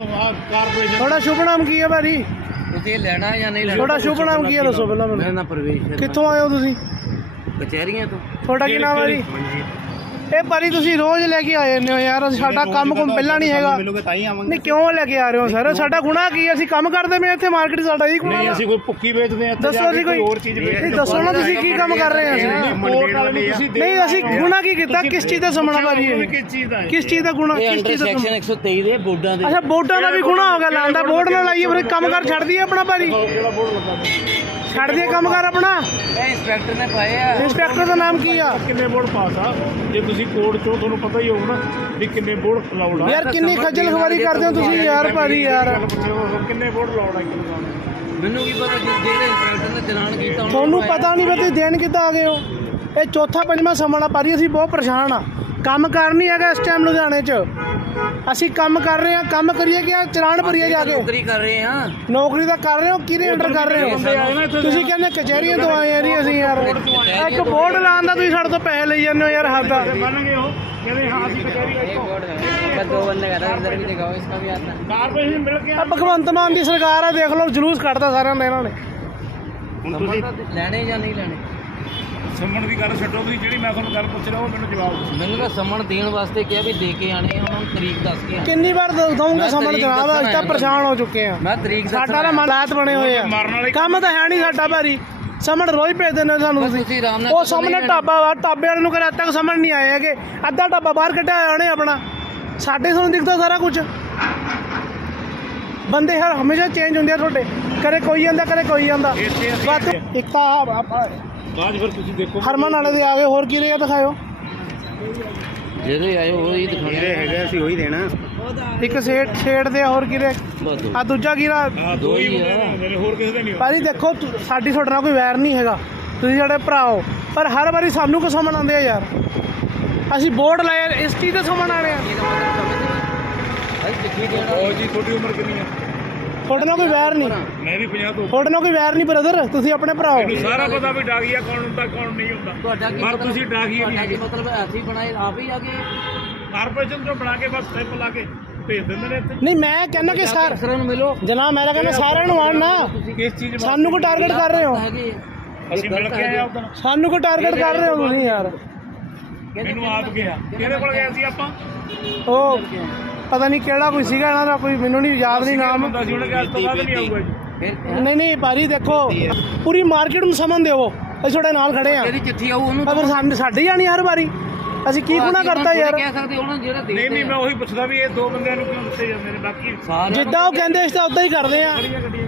ਤੁਹਾਡਾ ਸ਼ੁਭ ਨਾਮ ਕੀ ਹੈ ਭਾਜੀ? ਤੁਸੀਂ ਇਹ ਲੈਣਾ ਜਾਂ ਨਹੀਂ ਲੈਣਾ? ਤੁਹਾਡਾ ਸ਼ੁਭ ਨਾਮ ਕੀ ਹੈ ਦੱਸੋ ਪਹਿਲਾਂ ਮੇਰਾ ਮੈਨੂੰ ਨਾਮ ਪ੍ਰਵੇਸ਼ ਹੈ। ਕਿੱਥੋਂ ਆਏ ਹੋ ਤੁਸੀਂ? ਕਚਹਿਰੀਆਂ ਤੋਂ। ਤੁਹਾਡਾ ਕੀ ਨਾਮ ਹੈ ਜੀ? ਇਹ ਭਾਜੀ ਤੁਸੀਂ ਰੋਜ਼ ਲੈ ਕੇ ਆਏ ਨੇ ਹੋ ਯਾਰ ਸਾਡਾ ਕੰਮ ਕੋਈ ਪਹਿਲਾਂ ਨਹੀਂ ਹੈਗਾ। ਮਿਲੋਗੇ ਤਾਂ ਹੀ ਆਵਾਂਗੇ। ਨਹੀਂ ਕਿਉਂ ਲੈ ਕੇ ਆ ਰਹੇ ਹੋ ਸਰ? ਸਾਡਾ ਗੁਨਾਹ ਕੀ ਹੈ? ਅਸੀਂ ਕੰਮ ਕਰਦੇ ਪਏ ਹਾਂ ਇੱਥੇ ਮਾਰਕੀਟ ਸਾਡਾ ਹੀ ਗੁਨਾਹ ਨਹੀਂ। ਅਸੀਂ ਕੋਈ ਭੁੱਕੀ ਵੇਚਦੇ ਆ ਇੱਥੇ ਦੱਸੋ ਜਾ ਕੇ ਅਸੀਂ ਕੋਈ ਹੋਰ ਚੀਜ਼ ਵੇਚਦੇ ਨਹੀਂ ਦੱਸੋ ਨਾ ਤੁਸੀਂ ਕੀ ਕੰਮ ਕਰ ਰਹੇ ਹੋ ਅਸੀਂ। ਵਾਲੇ ਤੁਸੀਂ ਦੇ ਨਹੀਂ ਅਸੀਂ ਗੁਨਾਹ ਕੀ ਕੀਤਾ? ਕਿਸ ਚੀਜ਼ ਦਾ ਸਮਣਾ ਭਾਜੀ ਇਹ? ਕਿਸ ਚੀਜ਼ ਦਾ ਹੈ? ਕਿਸ ਚੀਜ਼ ਦਾ ਗੁਨਾਹ? ਇਹ ਕਿਸ ਅੰਡਰ ਚੀਜ਼ ਦਾ ਸੈਕਸ਼ਨ 123 ਦੇ ਬੋਰਡਾਂ ਦੇ ਅੱਛਾ ਬੋਰਡਾਂ ਦਾ ਵੀ ਗੁਨਾਹ ਹੋ ਗਿਆ ਲਾਂਦਾ ਬੋਰਡ ਨਾ ਲਾਈਏ ਫਿਰ ਕੰਮ ਕਰ ਛੱਡ ਦਈਏ ਆਪਣਾ ਭਾਜੀ। ਕਿਹੜਾ ਬੋਰਡ ਲੱਗਾ ਛੱਡ ਦਈਏ ਕੰਮ ਕਰ ਆਪਣਾ। ਇਹ ਇੰਸਪੈਕਟਰ ਨੇ ਪਾਏ ਆ। ਇੰਸਪੈਕਟਰ ਦਾ ਨਾਮ ਕੀ ਆ? ਕਿੰਨੇ ਬੋਰਡ ਪਾਸ ਆ? ਜੇ ਤੁਸੀਂ ਕੋਰਟ ਚੋਂ ਤੁਹਾਨੂੰ ਪਤਾ ਹੀ ਹੋਊ ਨਾ ਵੀ ਕਿੰਨੇ ਬੋਰਡ ਅਲਾਉਡ ਆ। ਯਾਰ ਕਿੰਨੀ ਖੱਜਲ ਖਵਾਰੀ ਕਰਦੇ ਹੋ ਤੁਸੀਂ ਯਾਰ ਭਾਜੀ ਯਾਰ। ਕਿੰਨੇ ਬੋਰਡ ਅਲਾਉਡ ਆ? ਮੈਨੂੰ ਕੀ ਪਤਾ ਕਿ ਜਿਹੜੇ ਇੰਸਪੈਕਟਰ ਨੇ ਚਲਾਨ ਕੀਤਾ ਤੁਹਾਨੂੰ। ਪਤਾ ਨਹੀਂ ਵੀ ਤੁਸੀਂ ਦੇਣ ਕਿੱਦਾਂ ਆ ਗਏ ਹੋ। ਇਹ ਚੌਥਾ ਪੰਜਵਾਂ ਸਮਾਂ ਭਾਜੀ ਅਸੀਂ ਬਹੁਤ ਪਰੇਸ਼ਾਨ ਆ। ਕੰਮ ਕਰ ਨਹੀਂ ਹੈਗਾ ਇਸ ਟਾਈਮ ਲੁਧਿਆਣੇ 'ਚ। ਅਸੀਂ ਕੰਮ ਕਰ ਰਹੇ ਹਾਂ ਕੰਮ ਕਰੀਏ ਕਿ ਚਲਾਨ ਭਰੀਏ ਜਾ ਕੇ? ਨੌਕਰੀ ਕਰ ਰਹੇ ਹਾਂ। ਨੌਕਰੀ ਤਾਂ ਕਰ ਰਹੇ ਹੋ ਕਿਹਦੇ ਅੰਡਰ ਕਰ ਰਹੇ ਹੋ? ਤੁਸੀਂ ਕਹਿੰਦੇ ਕਚਹਿਰੀਆਂ ਤੋਂ ਆਏ ਆ ਜੀ ਅਸੀਂ ਯਾਰ। ਇੱਕ ਬੋਰਡ ਲਾਉਣ ਦਾ ਤੁਸੀਂ ਸਾਡੇ ਤੋਂ ਪੈਸੇ ਲਈ ਜਾਂਦੇ ਹੋ ਯਾਰ ਹੱਦ ਆ। ਮੰਨਗੇ ਉਹ ਕਹਿੰਦੇ ਹਾਂ ਅਸੀਂ ਕਚਹਿਰੀ ਆਏ ਬਸ ਦੋ। ਬੰਦੇ ਕਰ ਰਹੇ ਵੀ ਦਿਖਾਓ ਇਸ ਦਾ ਵੀ ਆਤਾ ਕਾਰਪੋਰੇਸ਼ਨ ਮਿਲ ਗਿਆ ਭਗਵੰਤ ਮਾਨ ਦੀ ਸਰਕਾਰ ਆ ਦੇਖ ਲਓ ਜਲੂਸ ਕੱਢਦਾ ਸਾਰਿਆਂ ਨੇ ਇਹਨਾਂ ਨੇ। ਸੰਮਣ ਦੀ ਗੱਲ ਛੱਡੋ ਤੁਸੀਂ ਜਿਹੜੀ ਮੈਂ ਤੁਹਾਨੂੰ ਗੱਲ ਪੁੱਛ ਰਿਹਾ ਉਹ ਮੈਨੂੰ ਜਵਾਬ ਦਿਓ। ਮੈਨੂੰ ਤਾਂ ਸਮਣ ਦੇਣ ਵਾਸਤੇ ਕਿਹਾ ਵੀ ਦੇ ਕੇ ਆਣੇ ਆ ਉਹਨਾਂ ਨੂੰ ਤਰੀਕ ਦੱਸ ਕੇ ਆਉਣੀ। ਕਿੰਨੀ ਵਾਰ ਦਊਂਗੇ ਮੈਂ ਤਰੀਕ ਜਨਾਬ ਅਸੀਂ ਤਾਂ ਪਰੇਸ਼ਾਨ ਹੋ ਚੁੱਕੇ ਆ। ਮੈਂ ਤਰੀਕ ਸਾਡਾ ਤਾਂ ਮਲਾਤ ਬਣੇ ਹੋਏ ਆ। ਮਾਰਨ ਵਾਲੇ ਕੰਮ ਤਾਂ ਹੈ ਨਹੀਂ ਸਾਡਾ ਭਾਰੀ। ਸਮਝ ਰੋਜ਼ ਭੇਜਦੇ ਨੇ ਸਾਨੂੰ ਬਸ ਤੁਸੀਂ। ਤੁਸੀਂ ਆਰਾਮ ਨਾਲ ਉਹ ਚੱਲੋ, ਸਾਹਮਣੇ ਨਹੀਂ ਢਾਬਾ ਵਾ ਢਾਬੇ ਵਾਲੇ ਨੂੰ ਕਦੇ ਅੱਜ ਤੱਕ ਸਮਝ ਨਹੀਂ ਆਏ ਹੈਗੇ। ਅੱਧਾ ਢਾਬਾ ਬਾਹਰ ਕੱਢਿਆ ਹੋਇਆ ਉਹਨੇ ਆਪਣਾ। ਸਾਡੇ ਸਾਨੂੰ ਦਿਖਦਾ ਸਾਰਾ ਕੁਝ ਬੰਦੇ ਹਰ ਹਮੇਸ਼ਾ ਚੇਂਜ ਹੁੰਦੇ ਆ ਤੁਹਾਡੇ। ਕਦੇ ਕੋਈ ਆਂਦਾ ਕਦੇ ਕੋਈ ਆਂਦਾ ਇੱਥੇ ਅਸੀਂ ਬਸ ਇੱਕ ਤਾਂ ਆਹ- ਆਹ- ਬਾਅਦ ਫਿਰ ਤੁਸੀਂ ਦੇਖੋ ਹਰਮਨ ਵਾਲੇ ਦੇ ਆ ਗਏ ਹੋਰ ਕੀ ਰਿਹਾ ਦਿਖਾਇਓ? ਜਿਹੜੇ ਆਏ ਉਹ ਹੀ ਦਿਖਾਣੇ ਹੈਗੇ ਅਸੀਂ ਉਹੀ ਦੇਣਾ। ਇੱਕ ਸੇਠ ਸੇਠ ਦੇ ਆ, ਹੋਰ ਕੀ ਬਸ ਦੋ। ਆ ਦੂਜਾ ਕੀਰਾ ਆ ਦੋ ਹੀ ਬੰਦੇ ਨੇ ਮੇਰੇ ਹੋਰ ਕਿਸੇ ਦਾ ਨਹੀਂ ਭਾਜੀ ਦੇਖੋ ਤੁ- ਸਾਡੀ ਤੁਹਾਡੇ ਨਾਲ ਕੋਈ ਵੈਰ ਨਹੀਂ ਹੈਗਾ। ਤੁਸੀਂ ਸਾਡੇ ਭਰਾ ਹੋ ਪਰ ਹਰ ਵਾਰੀ ਸਾਨੂੰ ਕੋ ਸਮਣ ਆਉਂਦੇ ਆ ਯਾਰ? ਅਸੀਂ ਬੋਰਡ ਲਾਏ ਇਸ ਚੀਜ਼ ਦਾ ਸਮਣ ਆਣੇ ਆ। ਭਾਈ ਚਿੱਠੀ ਦੇਣਾ ਉਹ ਜੀ ਤੁਹਾਡੀ ਉਮਰ ਕਿੰਨੀ ਹੈ ਤੁਹਾਡੇ ਨਾਲ ਕੋਈ ਵੈਰ ਨਹੀਂ। ਮੈਂ ਵੀ 50 ਤੋਂ ਤੁਹਾਡੇ ਨਾਲ ਕੋਈ ਵੈਰ ਨਹੀਂ ਬ੍ਰਦਰ ਤੁਸੀਂ ਆਪਣੇ ਭਰਾ ਹੋ। ਮੈਨੂੰ ਸਾਰਾ ਪਤਾ ਵੀ ਡਾਗੀਆ ਕੌਣ ਹੁੰਦਾ ਕੌਣ ਨਹੀਂ ਹੁੰਦਾ। ਤੁਹਾਡਾ ਕੀ ਪਰ ਮਤਲਬ- ਤੁਸੀਂ ਡਾਕੀਏ ਨਹੀਂ ਕੀ ਹੈਗੇ। ਮਤਲਬ ਅਸੀਂ ਬਣਾਏ ਆਪ ਹੀ ਆ ਗਏ? ਕਾਰਪੋਰੇਸ਼ਨ ਤੋਂ ਬਣਾ ਕੇ ਬਸ ਸਟੈਪ ਲਾ ਕੇ ਭੇਜ ਦਿੰਦੇ ਨੇ ਇੱਥੇ। ਨਹੀਂ ਮੈਂ ਕਹਿੰਦਾ ਕਿ ਸਰ ਅਫਸਰਾਂ ਨੂੰ ਮਿਲੋ। ਜਨਾਬ ਮੈਂ ਕਹਿੰਦਾ ਸਾਰਿਆਂ ਨੂੰ ਆਉਣ। ਨਾ ਕਿਸ ਚੀਜ਼ ਵਾਸਤੇ? ਸਾਨੂੰ ਕੋ ਟਾਰਗੇਟ ਕਰ ਰਹੇ ਹੋ? ਅਸੀਂ ਮਿਲ ਕੇ ਆਏ ਉਦੋਂ ਸਾਨੂੰ ਕੋ ਟਾਰਗੇਟ ਕਰ ਰਹੇ ਹੋ ਤੁਸੀਂ ਯਾਰ? ਮੈਨੂੰ ਆਪ ਗਿਆ ਕਿਹਦੇ ਕੋਲ ਗਏ ਸੀ ਆਪਾਂ? ਉਹ ਪਤਾ ਨਹੀਂ ਕਿਹੜਾ ਕੋਈ ਸੀਗਾ ਇਹਨਾਂ ਦਾ ਕੋਈ ਮੈਨੂੰ ਨਹੀਂ ਯਾਦ ਨਹੀਂ ਨਾਮ। ਹੁੰਦਾ ਸੀ ਉਹਨੇ ਕਿਹਾ ਇਸ ਤੋਂ ਬਾਅਦ ਨਹੀਂ ਆਊਗਾ ਜੀ। ਫਿਰ ਨਹੀਂ ਨਹੀਂ ਭਾਜੀ ਦੇਖੋ ਪੂਰੀ ਮਾਰਕੀਟ ਨੂੰ ਸਮਝ ਦਿਓ। ਅਸੀਂ ਤੁਹਾਡੇ ਨਾਲ ਖੜੇ ਆ ਜਿਹੜੀ ਚਿੱਠੀ ਆਊ ਉਹਨੂੰ ਪਰ ਸਾਨੂੰ ਸਾਡੀ ਜਾਣੀ ਹਰ ਵਾਰੀ। ਅਸੀਂ ਕੀ ਗੁਨਾਹ ਕਰਤਾ ਯਾਰ। ਕਹਿ ਸਕਦੇ ਉਹਨਾਂ ਜਿਹੜਾ ਦੇ ਨਹੀਂ ਨਹੀਂ ਮੈਂ ਉਹੀ ਪੁੱਛਦਾ ਵੀ ਇਹ ਦੋ ਬੰਦਿਆਂ ਨੂੰ ਕਿਉਂ ਦਿੱਤੇ ਜਾਂਦੇ ਨੇ? ਬਾਕੀ ਸਾਰੇ ਜਿੱਦਾਂ ਉਹ ਕਹਿੰਦੇ ਇਸ ਤਾਂ ਉਦਾਂ ਹੀ ਕਰਦੇ ਆ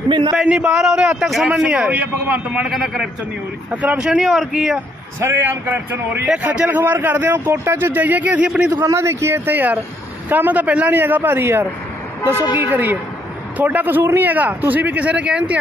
ਮਹੀਨਾ ਪੈਣੀ ਬਾਹਰ ਆ ਉਹਦੇ ਹੱਦ ਤੱਕ ਸਮਝ ਨਹੀਂ ਆਇਆ। ਰਹੀ ਹੈ ਭਗਵੰਤ ਮਾਨ ਕਹਿੰਦਾ ਕਰਪਸ਼ਨ ਨਹੀਂ ਹੋ ਰਹੀ। ਕਰਪਸ਼ਨ ਨਹੀਂ ਹੋਰ ਕੀ ਆ? ਸਰੇਆਮ ਕਰਪਸ਼ਨ ਹੋ ਰਹੀ ਹੈ ਇਹ ਖੱਜਲ ਖਵਾਰ ਕਰਦੇ ਹੋ ਕੋਟਾ 'ਚ ਜਾਈਏ ਕਿ ਅਸੀਂ ਆਪਣੀ ਦੁਕਾਨਾਂ ਦੇਖੀਏ ਇੱਥੇ ਯਾਰ। ਕੰਮ ਤਾਂ ਪਹਿਲਾਂ ਨਹੀਂ ਹੈਗਾ ਭਾਰੀ ਯਾਰ। ਦੱਸੋ ਕੀ ਕਰੀਏ? ਤੁਹਾਡਾ ਕਸੂਰ ਨਹੀਂ ਹੈਗਾ। ਤੁਸੀਂ ਵੀ ਕਿਸੇ ਨੇ ਕਹਿਣ ਤੇ